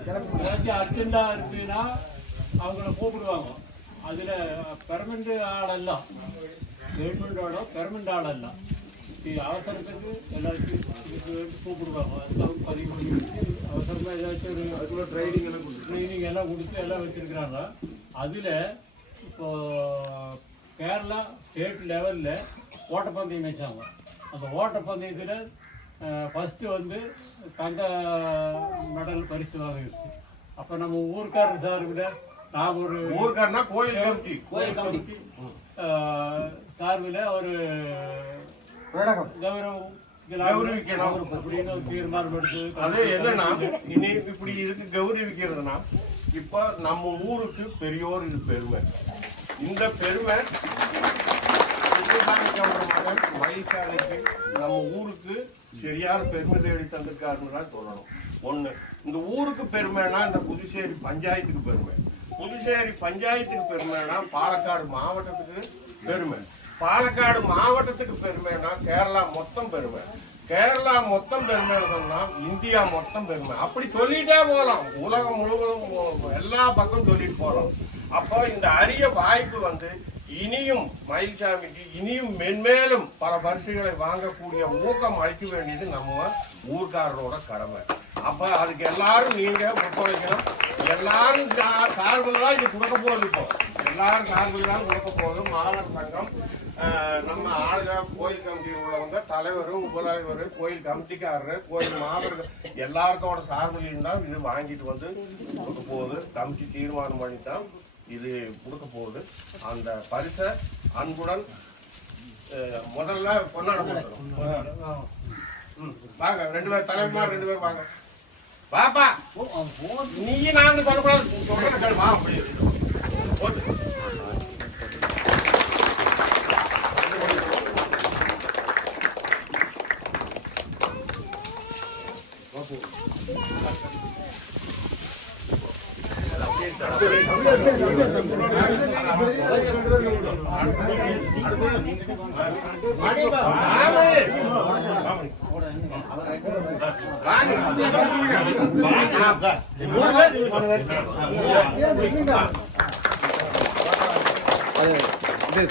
ஏதாச்சும் அர்ஜென்டா இருக்குன்னா அவங்கள கூப்பிடுவாங்க. அதில் பெர்மனண்ட் ஆளெல்லாம் கவர்மெண்டோட பெர்மனண்ட் ஆளெல்லாம் அவசரத்துக்கு எல்லாத்தையும் இதுக்கு கூப்பிடுவாங்க. அதுக்கு பதிவு பண்ணி வச்சு அவசரமாக ஏதாச்சும் ஒரு அதுக்குள்ள ட்ரைனிங் எல்லாம் கொடுத்து எல்லாம் வச்சுருக்குறாங்க. அதில் இப்போது கேரளா ஸ்டேட் லெவலில் ஓட்டப்பந்தயம் வச்சாங்க. அந்த ஓட்டப்பந்தயத்தில் ஃபஸ்ட்டு வந்து தங்க மெடல் பரிசு வாங்கிடுச்சு. அப்போ நம்ம ஊருக்காரர் சார்பில் நான் ஒரு ஊருக்காரனா கோயில் கமிட்டி சார்பில் ஒரு கௌரவிக்கணும் அப்படின்னு ஒரு தீர்மானம் எடுத்து அது என்னன்னா இனி இப்படி இதுக்கு கௌரவிக்கிறதுனா இப்ப நம்ம ஊருக்கு பெரியோர் இது பெருமை. இந்த பெருமை மகிழ்ச்சியாளைக்கு நம்ம ஊருக்கு சரியான பெருமை தேடி தந்திருக்காருன்னு தான் சொல்லணும். ஒண்ணு, இந்த ஊருக்கு பெருமைனா இந்த புதுச்சேரி பஞ்சாயத்துக்கு பெருமை. புதுச்சேரி பஞ்சாயத்துக்கு பெருமைனா பாலக்காடு மாவட்டத்துக்கு பெருமை. பாலக்காடு மாவட்டத்துக்கு பெருமைனா கேரளா மொத்தம் பெருமை. கேரளா மொத்தம் பெருமைன்னு சொன்னா இந்தியா மொத்தம் பெருமை. அப்படி சொல்லிட்டே போகலாம். உலகம் முழுவதும் எல்லா பக்கம் சொல்லிட்டு போகலாம். அப்போ இந்த அரிய வாய்ப்பு வந்து இனியும் மயில்சாமிக்கு இனியும் மென்மேலும் பல பரிசுகளை வாங்கக்கூடிய ஊக்கம் அளிக்க வேண்டியது நம்ம ஊர்காரரோட கடமை. அப்ப அதுக்கு எல்லாரும் நீங்க ஒத்துழைக்கணும். எல்லாரும் சார்பில் தான் இது கொடுக்க போகுது. இப்போ எல்லாரும் சார்பில் தான் கொடுக்க போகுது. மாணவர் சங்கம், நம்ம ஆளுக, கோயில் கமிட்டி உள்ளவங்க, தலைவர், உபதலைவர், கோயில் கமிட்டிக்காரரு, கோயில் மாணவர்கள் எல்லாருக்கோட சார்பில் இருந்தால் இது வாங்கிட்டு வந்து கொடுக்க போகுது. கமிட்டி தீர்மானம் பண்ணித்தான் இது கொடுக்க போகுது. அந்த பரிசை அன்புடன் முதல்ல கொண்டாட போகிறோம். வாங்க, 2 பேர் தலைவர் 2 பேர் வாங்க. பாப்பா நீ நான் சொல்லக்கூடாது, சொல்றேன் வா. அப்படி போட்டு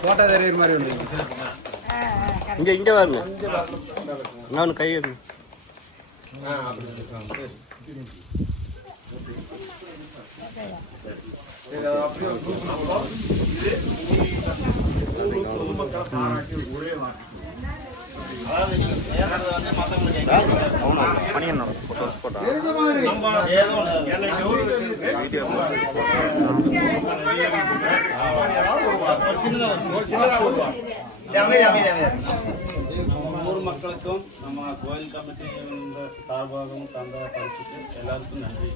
போட்டோ தெரியுற மாதிரி வந்து இங்க வரணும். நான் கை ஊர் மக்களுக்கும் நம்ம கோயில் கமிட்டி சார்பாகவும் தந்த பரிசுக்கு எல்லாருக்கும் நன்றி.